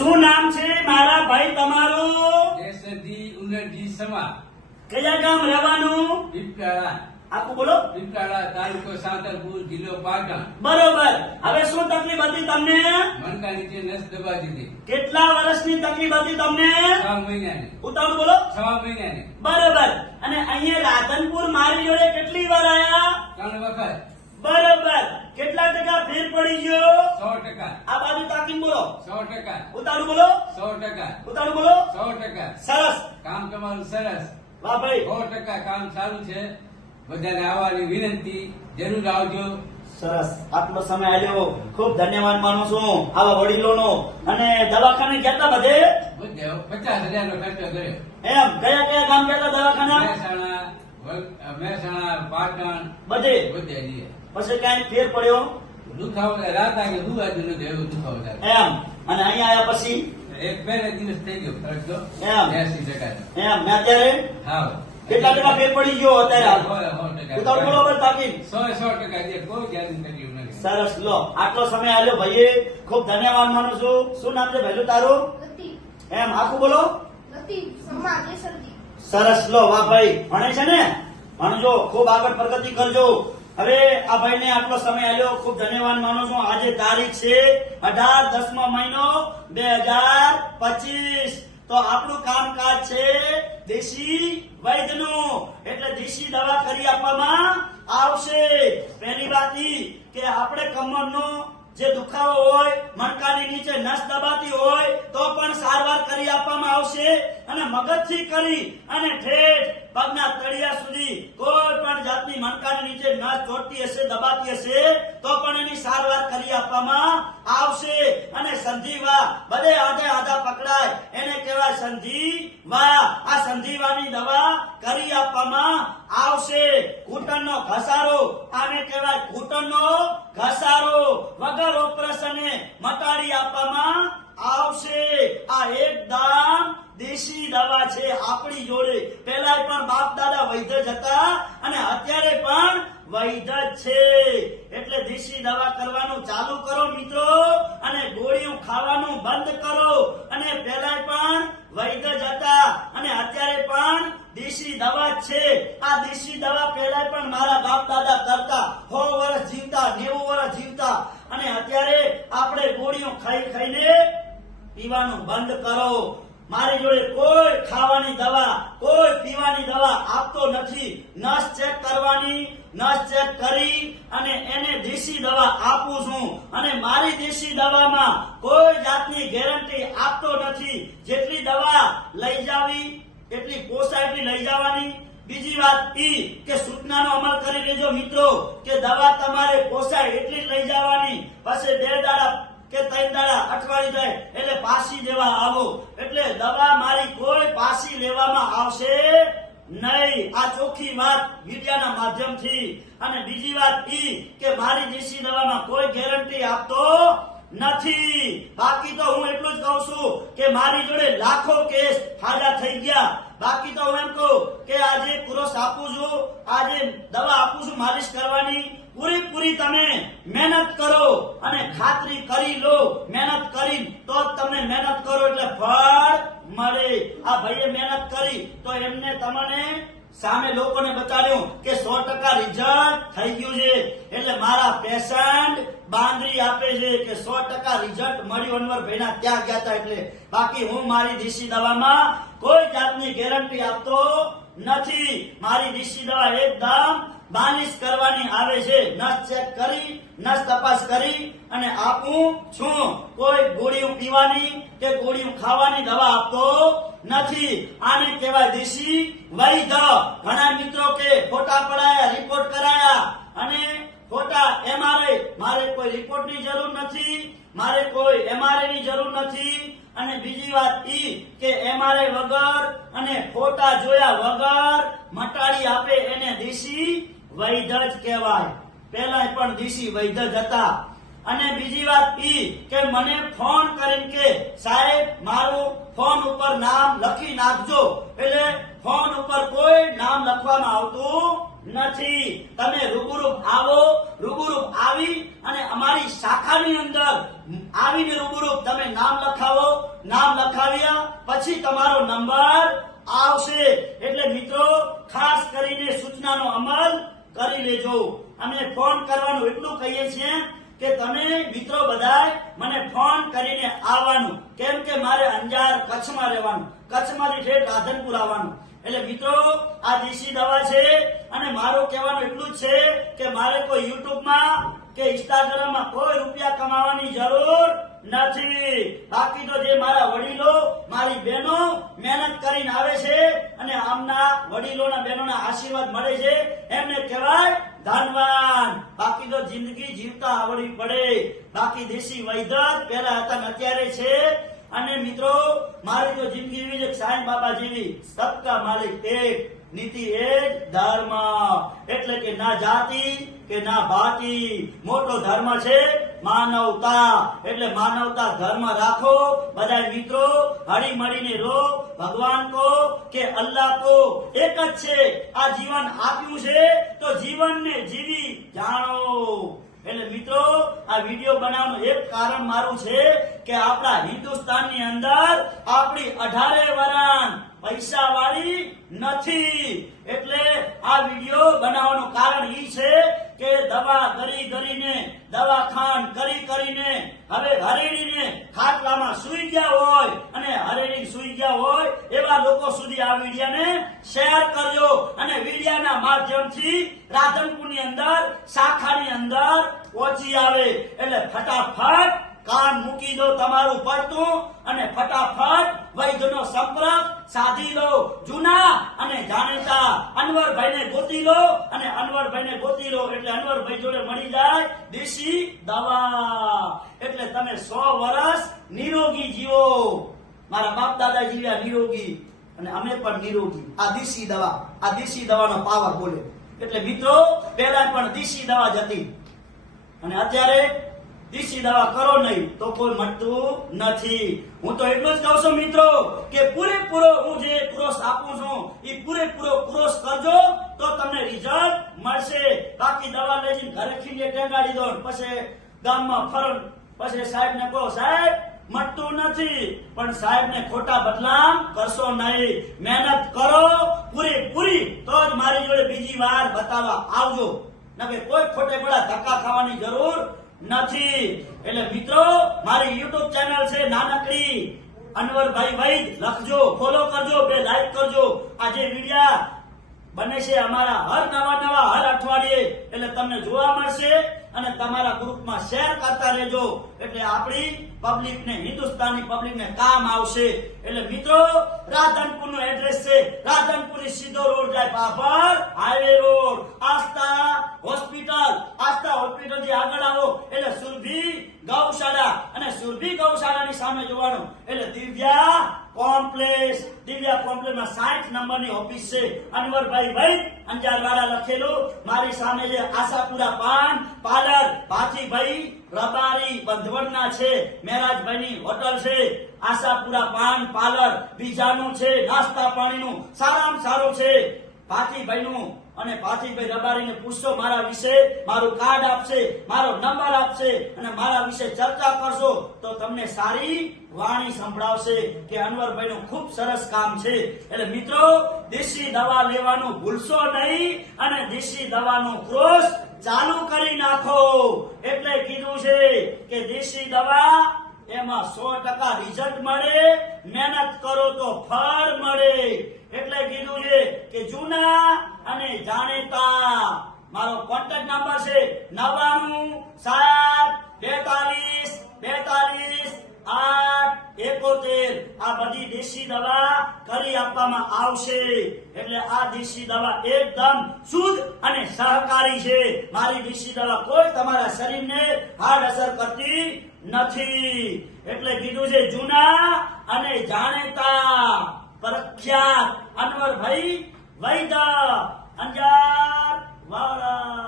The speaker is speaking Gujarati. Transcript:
શું નામ છે મારા ભાઈ તમારું? કેસરજી ઉનરજી સમા કયા ગામ રહેવાનું? પીપળાળા આખું બોલો. પીપળાળા તાલુકો સાંતલપુર જિલ્લો પાટણ. બરોબર. હવે શું તકલીફ હતી તમને? મણકા નીચે નસ દબા દીધી. કેટલા વર્ષની તકલીફ હતી તમને? 6 મહિનાની. ઉતાવળ બોલો. 6 મહિનાની. બરોબર. અને અહીંયા રાધનપુર મારી જોડે કેટલી વાર આયા? 3 વખત. બરોબર. કેટલા ટકા ફેર પડી ગયો? 100%. આ બાજુ તાકીને બોલો. 100%. ઉતાવળ બોલો. 100%. ઉતાવળ બોલો. 100%. સરસ. કામ તમારું સરસ. વાહ ભાઈ. 100% કામ સારું છે. બધાને આવવાની વિનંતી, જરૂર આવજો. સરસ. આટલો સમય આલ્યો, ખૂબ ધન્યવાદ માનું છું આવા વડીલોનો. અને દવાખાને ગયા તા બધે? બધે 50,000 નો ખર્ચો કર્યો. એમ કયા કયા ગામ ગયા તા દવાખાના? મહેસાણા, પાટણ બધે. બધે જઈએ. પછી ક્યાંય ફેર પડ્યો? દુખાવો રાત આગે હુવાતું નથી, એવું દુખાવો થાય. એમ. અને અહીંયા આયા પછી? એક પહેલે દિવસ થઈ ગયો ફરક તો એમ. 80%. એમ. ને અત્યારે હા, કેટલા ટકા ફેર પડી ગયો અત્યારે? 100%. ઉતાવળ બોલો ભાઈ તાકીને. 100% જે કોઈ ગેરંટી તકલીફ નથી. સરસ. લો, આટલો સમય આલ્યો ભાઈએ, ખૂબ ધન્યવાદ માનું છું. શું નામ છે ભાઈલું તારું? એમ. આખું બોલો. સરસ. લો, વાહ ભાઈ. ભણે છે ને? ભણજો, ખૂબ આગળ પ્રગતિ કરજો. હવે આ ભાઈને આટલો સમય આલ્યો, ખૂબ ધન્યવાદ માનું છું. આજે તારીખ છે 18 10મો મહિનો 2025. તો આપણું કામકાજ છે દેશી વૈદ્યનું, એટલે દેશી દવા કરી આપવામાં આવશે. પહેલી વાત ઈ કે આપણે કમરનો જે દુખાવો હોય, મણકાની નીચે નસ દબાતી હોય તો પણ સારવાર કરી આપવામાં આવશે. અને મગજથી કરી અને ઠેઠ પગના તળિયા સુધી કોઈ પણ જાતની મણકાની નીચે નસ ચોટતી હશે, દબાતી હશે તો પણ એની સારવાર કરી આપવામાં આવશે. અને સંધિવા બધે આધા પકડાય એને કહેવાય સંધિવા. આ સંધિવાની દવા કરી આપવામાં આવશે. ઘૂંટણનો ઘસારો આને કહેવાય ઘૂંટણનો ઘસારો વગર ઓપરેશને મટાડી આપવામાં આવશે. આ એકદમ દેશી દવા છે આપણી જોડે. પહેલા પણ બાપ દાદા વૈદ્ય જ હતા અને અત્યારે પણ વૈદ્ય જ છે. એટલે દેશી દવા કરવાનું ચાલુ કરો મિત્રો, અને ગોળીઓ ખાવાનું બંધ કરો. અને પહેલા પણ વૈદ્ય જ હતા અને અત્યારે પણ દેશી દવા જ છે. આ દેશી દવા પહેલા પણ મારા બાપ દાદા કરતા, 100 વર્ષ જીવતા, 90 વર્ષ જીવતા. અને અત્યારે આપણે ગોળીઓ ખાઈને પીવાનું બંધ કરો. મારી જોડે કોઈ ખાવાની દવા, કોઈ પીવાની દવા આપતો નથી. નસ ચેક કરવાની, નસ ચેક કરી અને એને દેશી દવા આપું છું. અને મારી દેશી દવામાં કોઈ જાતની ગેરંટી આપતો નથી. જેટલી દવા લઈ જાવી એટલી પોસાય એટલી લઈ જવાની. બીજી વાત ઈ કે સૂચનાનો અમલ કરી લેજો મિત્રો, કે દવા તમારે પોસાય એટલી જ લઈ જવાની. પછી 2 દાડા કે 3 દાડા અઠવાડિયું જાય એટલે પાછી દેવા આવો. એટલે દવા મારી કોઈ પાછી લેવામાં આવશે નહીં. આ ચોખ્ખી વાત મીડિયાના માધ્યમથી. અને બીજી વાત ઈ કે મારી દેશી દવામાં કોઈ ગેરંટી આપતો નથી. બાકી તો હું એટલું જ કહું છું કે મારી જોડે લાખો કેસ ફાયદા થઈ ગયા. બાકી તો હું એમ કહું કે આજે ક્રોસ આપું છું, આજે દવા આપું છું માલિશ કરવાની. પૂરી તમે મહેનત કરો અને ખાતરી કરી લો. મહેનત કરી તો તમને મહેનત કરો એટલે ફળ મળે. આ ભાઈએ મહેનત કરી તો એમને તમને સામે લોકોને બતાડ્યું કે 100% રિઝલ્ટ થઈ ગયું છે. એટલે મારા પેશન્ટ બાંધરી આપે છે કે 100% રિઝલ્ટ મળ્યું. અનવરભાઈના ત્યાં ગયા હતા. એટલે બાકી હું મારી દેશી દવામાં કોઈ જાતની ગેરંટી આપતો નથી. મારી દેશી દવા એકદમ માલિશ કરવાની આવે છે. નસ ચેક કરી, નસ તપાસ કરી અને આપું છું. કોઈ ગોળીઓ પીવાની કે ગોળીઓ ખાવાની દવા આપતો નથી. આને કહેવાય દેશી વૈદ્ય. ઘણા મિત્રો કે ફોટા પડાયા, રિપોર્ટ કરાયા અને ખોટા MRI. મારે કોઈ રિપોર્ટની જરૂર નથી, મારે કોઈ MRI ની જરૂર નથી. અને બીજી વાત ઈ કે MRI વગર અને ફોટા જોયા વગર મટાડી આપે એને દેશી વૈદ્ય જ કહેવાય. પહેલા પણ દેશી વૈદ્ય જ હતા. અને બીજી વાત ઈ કે મને ફોન કરીને કે સાહેબ મારું ફોન ઉપર નામ લખી નાખજો. એટલે ફોન ઉપર કોઈ નામ લખવામાં આવતું નથી. તમે રૂબરૂ આવો, રૂબરૂ આવી અને અમારી શાખાની અંદર આવીને રૂબરૂ તમે નામ લખાવો નામ લખાવ્યા પછી તમારો નંબર આવશે. એટલે મિત્રો ખાસ કરીને સૂચનાનો અમલ કરી લેજો. અમે ફોન કરવાનું એટલું કહીએ છીએ કે તમે મિત્રો બધાય મને ફોન કરીને આવવાનું, કેમ કે મારે અંજાર કચ્છમાં રહેવાનું, કચ્છમાંથી ઠેઠ રાધનપુર આવવાનું. એટલે મિત્રો આ દેશી દવા છે અને મારું કહેવાનું એટલું જ છે કે મારે કોઈ યુટ્યુબમાં કે ઇન્સ્ટાગ્રામમાં કોઈ રૂપિયા કમાવાની જરૂર નથી. બાકી તો જે મારા વડીલો મારી બહેનો મહેનત કરીને આવે છે અને આમના વડીલોના બહેનોના આશીર્વાદ મળે છે એમને કહેવાય ધનવાન. બાકી તો જિંદગી જીવતા આવડવી પડે. બાકી દેશી વૈદ્ય પહેલા હતા ને અત્યારે છે. અને મિત્રો મારી તો જિંદગી એવી છે સાંઈ બાબા જેવી, સબકા માલિક એક, નીતિ એક, ધર્મ. એટલે કે ના જાતિ કે ના ભાતિ, મોટો ધર્મ છે માનવતા. એટલે માનવતા ધર્મ રાખો બધા મિત્રો, હળી મળીને રહો. ભગવાન કો કે અલ્લાહ કો એક જ છે. આ જીવન આપ્યું છે તો જીવનને જીવી જાણો. એટલે મિત્રો આ વિડીયો બનાવવાનું એક કારણ મારું છે કે આપણા હિન્દુસ્તાનની અંદર આપણી 18 વરણ પૈસા વાળી નથી. એટલે આ વિડીયો બનાવવાનું કારણ ઈ છે કે દવા કરીને દવાખાન કરીને હવે હરેડીને ખાટલામાં સૂઈ ગયા હોય અને હરેડી સૂઈ ગયા હોય એવા લોકો સુધી આ વિડીયાને શેર કરજો. અને વિડીયાના માધ્યમથી રાધનપુરની અંદર શાખાની અંદર પહોંચી આવે. એટલે ફટાફટ કામ મૂકી દો તમારું પડતું અને ફટાફટ વૈદ્યનો સંપર્ક સાધી લો. જૂના અને જાણીતા અનવરભાઈને ગોતી લો અને અનવરભાઈને ગોતી લો એટલે અનવરભાઈ જોડે મળી જાય દેશી દવા. એટલે તમે 100 વર્ષ નિરોગી જીવો. મારા બાપ દાદા જીવ્યા નિરોગી અને અમે પણ નિરોગી. આ દેશી દવા, આ દેશી દવાનો પાવર બોલે. એટલે મિત્રો પહેલા પણ દેશી દવા જ હતી અને અત્યારે દેશી દવા કરો નહીં તો કોઈ મળતું નથી. હું તો એટલું જ કહું છું મિત્રો કે પૂરેપૂરો હું જે કોર્સ આપું છું એ પૂરેપૂરો કોર્સ કરજો તો તમને રિઝલ્ટ મળશે. બાકી દવા લઈ જઈને ઘરે ખીલે ટેંગાડી દો પછી ગામમાં ફરો પછી સાહેબ ને કહો સાહેબ મળતું નથી, પણ સાહેબ ને ખોટા બદનામ કરશો નહીં. મહેનત કરો પૂરી તો જ મારી જોડે બીજી વાર બતાવવા આવજો. નકે કોઈ ખોટે ખોટા ધક્કા ખાવાની જરૂર નથી. એટલે મિત્રો મારી યુટ્યુબ ચેનલ છે નાનકડી અનવરભાઈ વૈદ, લખજો, ફોલો કરજો, 2 લાઈક કરજો. આ જે વિડિયા બને છે અમારા હર નવા હર અઠવાડિયે એટલે તમને જોવા મળશે અને તમારા ગ્રુપમાં શેર કરતા રહેજો. એટલે આપણી પબ્લિકને, હિન્દુસ્તાની પબ્લિકને કામ આવશે. એટલે મિત્રો રાધનપુરનું એડ્રેસ છે રાધનપુરી સીધો રોડ જાય પાપર હાઈવે રોડ, આસ્થા હોસ્પિટલ થી આગળ આવો એટલે સુરભી ગૌશાળા અને સુરભી ગૌશાળાની સામે જોવાનું એટલે દિવ્યા કોમ્પ્લેક્સ માં 60 નંબરની ઓફિસ છે. અનવરભાઈ વૈદ અંજારવાડા લખેલું. મારી સામે જે આશાપુરા પાન પાર્લર ભાથીભાઈ રબારી બંધવડના છે, મહેરાજભાઈની હોટલ છે. આશાપુરા પાન પાર્લર બીજાનું છે, નાસ્તા પાણીનું સારામાં સારું છે ભાથીભાઈનું. અને ભાથીભાઈ રબારીને પૂછશો મારા વિશે, મારું કાર્ડ આપશે, મારો નંબર આપશે અને મારા વિશે ચર્ચા કરશો તો તમને સારી વાણી સંભળાવશે કે અનવરભાઈનું ખૂબ સરસ કામ છે. એટલે મિત્રો દેશી દવા લેવાનું ભૂલશો નહીં અને દેશી દવાનો કોર્સ ચાલુ કરી નાખો. એટલે કીધું છે કે દેશી દવા એમાં 100% રિઝલ્ટ મળે, મહેનત કરો તો ફળ મળે. એટલે કીધું છે કે જૂના અને જાણીતા. મારો કોન્ટેક્ટ નંબર છે 9972424871. આ બધી દેશી દવા કરી આપવામાં આવશે. એટલે આ દેશી દવા એકદમ શુદ્ધ અને સહકારી છે. મારી દેશી દવા કોઈ તમારા શરીરને હાર્ડ અસર કરતી નથી. એટલે કીધું છે જૂના અને જાણીતા પ્રખ્યાત અનવરભાઈ વૈદ અંજાર વાળા.